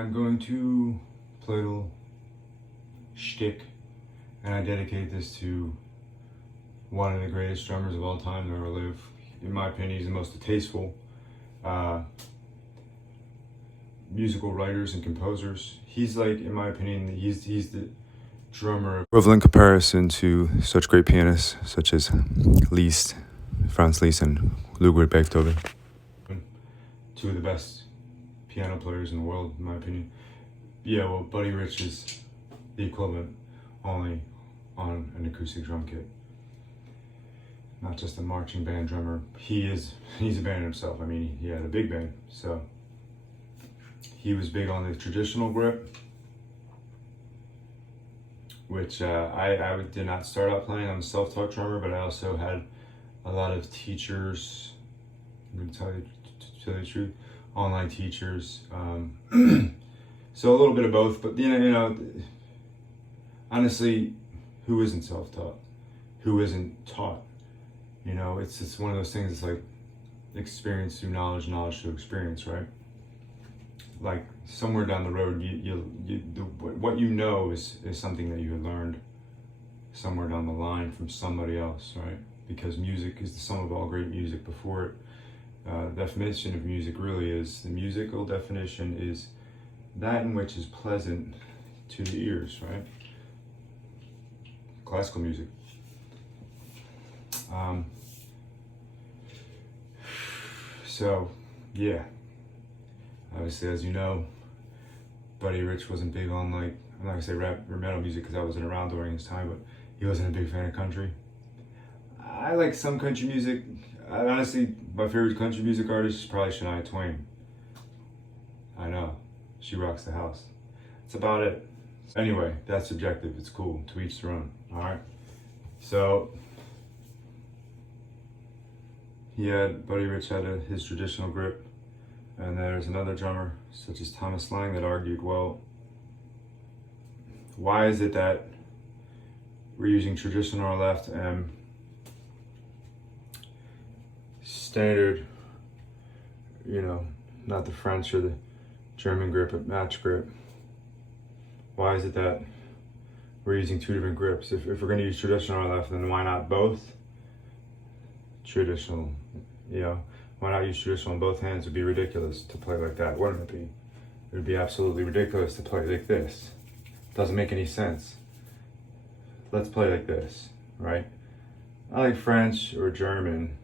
I'm going to play a little shtick, and I dedicate this to one of the greatest drummers of all time to ever live. In my opinion, he's the most tasteful musical writers and composers. He's like, in my opinion, he's the drummer equivalent comparison to such great pianists such as Liszt, Franz Liszt, and Ludwig van Beethoven. Two of the best piano players in the world, in my opinion. Yeah, well, Buddy Rich is the equivalent, only on an acoustic drum kit. Not just a marching band drummer. He's a band himself. I mean, he had a big band, so he was big on the traditional grip, which I did not start out playing. I'm a self-taught drummer, but I also had a lot of teachers. I'm going to tell you the truth, online teachers. So a little bit of both, but you know, honestly, who isn't self-taught? Who isn't taught? You know, it's one of those things. It's like experience through knowledge, knowledge through experience, right? Like somewhere down the road, what you know is something that you had learned somewhere down the line from somebody else, right? Because music is the sum of all great music. Before it, the definition of music really is, the musical definition is that in which is pleasant to the ears, right? Classical music. So, yeah. Obviously, as you know, Buddy Rich wasn't big on, like, I'm not gonna say rap or metal music because I wasn't around during his time, but he wasn't a big fan of country. I like some country music. Honestly, my favorite country music artist is probably Shania Twain. I know, she rocks the house. That's about it. Anyway, that's subjective. It's cool. To each their own. All right. So Buddy Rich had his traditional grip, and there's another drummer such as Thomas Lang that argued, well, why is it that we're using traditional on our left and standard, you know, not the French or the German grip, but match grip? Why is it that we're using two different grips? If we're going to use traditional on our left, then why not both traditional? You know, why not use traditional on both hands? It would be ridiculous to play like that, wouldn't it be? It would be absolutely ridiculous to play like this. It doesn't make any sense. Let's play like this, right? I like French or German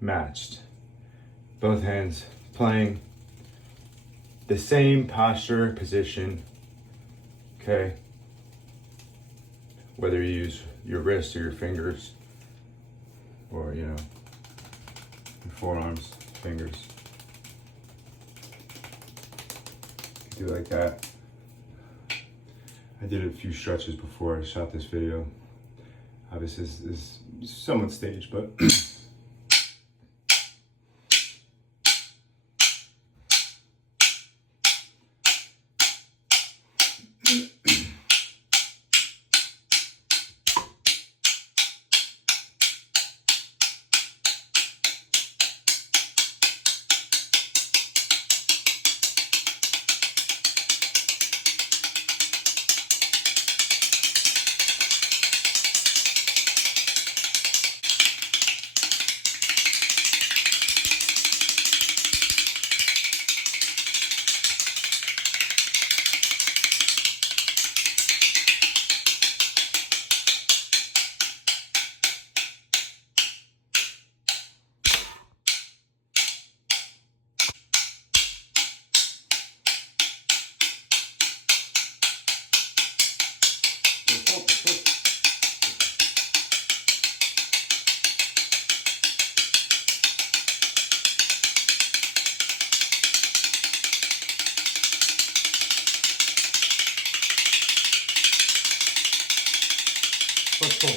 matched. Both hands playing the same posture, position, okay? Whether you use your wrist or your fingers, or, you know, your forearms, fingers. Do it like that. I did a few stretches before I shot this video. Obviously, this is somewhat staged, but let's go.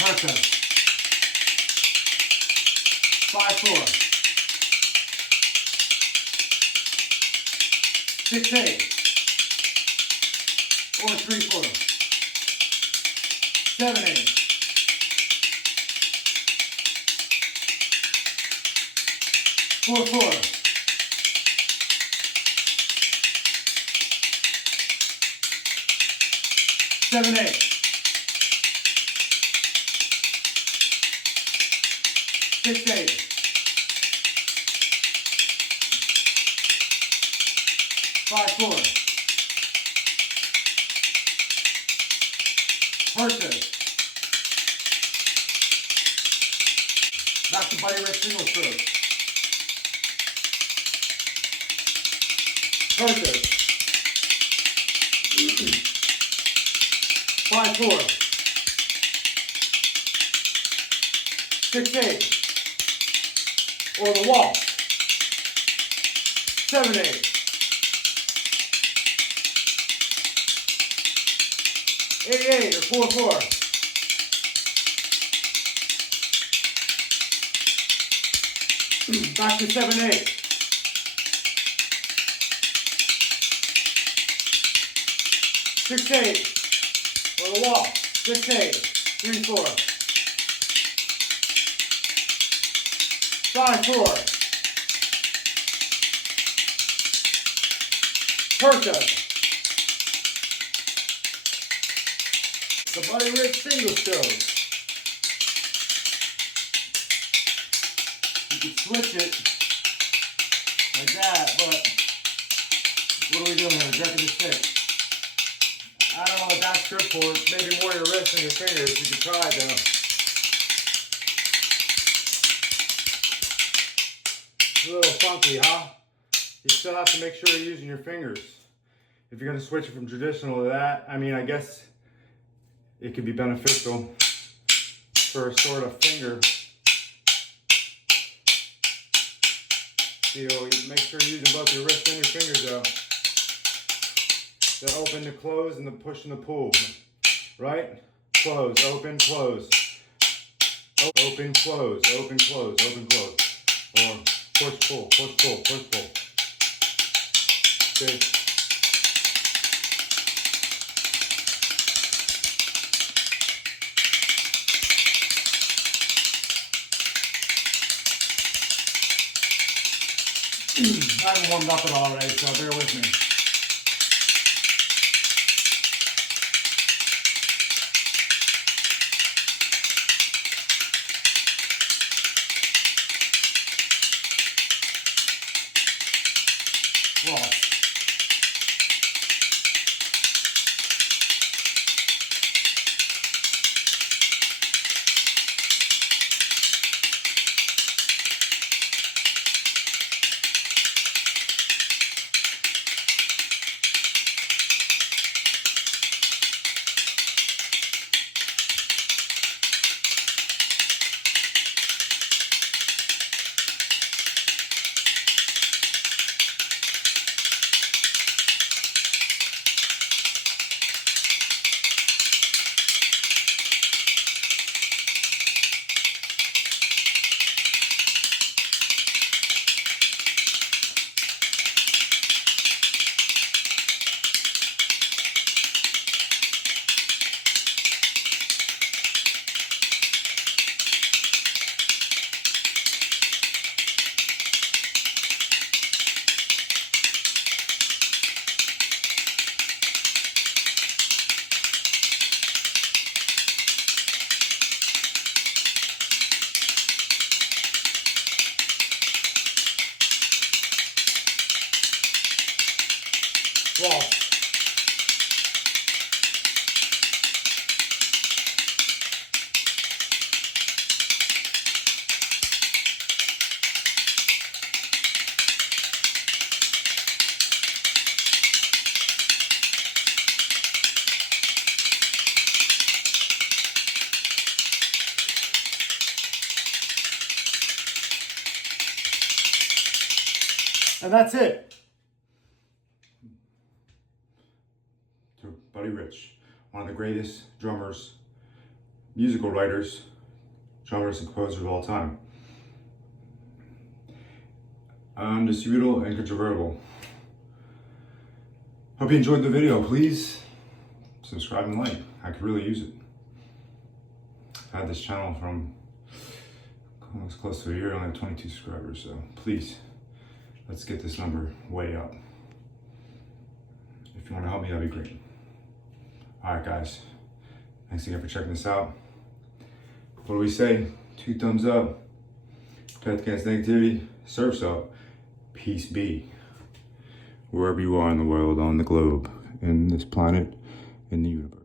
Marco. 5-4. 6-8. or 3/4. 7/8. 4/4. 7/8. 6/8. 5/4. Horses. Back to Buddy Rich single stroke. Horses. 5/4. 6/8. Or the waltz. 7/8. 8/8 or 4/4. Back to 7/8. 6/8 or the wall. 6/8. 3/4. 5/4. Percha. The Buddy Rich single stroke. You could switch it like that, but what are we doing here? Jerking the stick. I don't know what that's good for. Maybe more your wrist than your fingers. You could try it though. It's a little funky, huh? You still have to make sure you're using your fingers. If you're going to switch it from traditional to that, I mean, I guess it could be beneficial for a sort of finger. You know, make sure you're using both your wrist and your fingers though. The open, the close, and the push and the pull. Right? Close, open, close. Open, close, open, close, open, close. Or push, pull, push, pull, push, pull. Okay. I haven't warmed up at all already, so bear with me. Waltz. Waltz. And that's it. To Buddy Rich, one of the greatest drummers, musical writers, drummers and composers of all time. Undisputable and incontrovertible. Hope you enjoyed the video. Please subscribe and like. I could really use it. I've had this channel from almost close to a year, I only have 22 subscribers, so please, let's get this number way up. If you want to help me, that'd be great. Alright guys, thanks again for checking this out. What do we say? 2 thumbs up. Path against negativity, surf's up. Peace be. Wherever you are in the world, on the globe, in this planet, in the universe.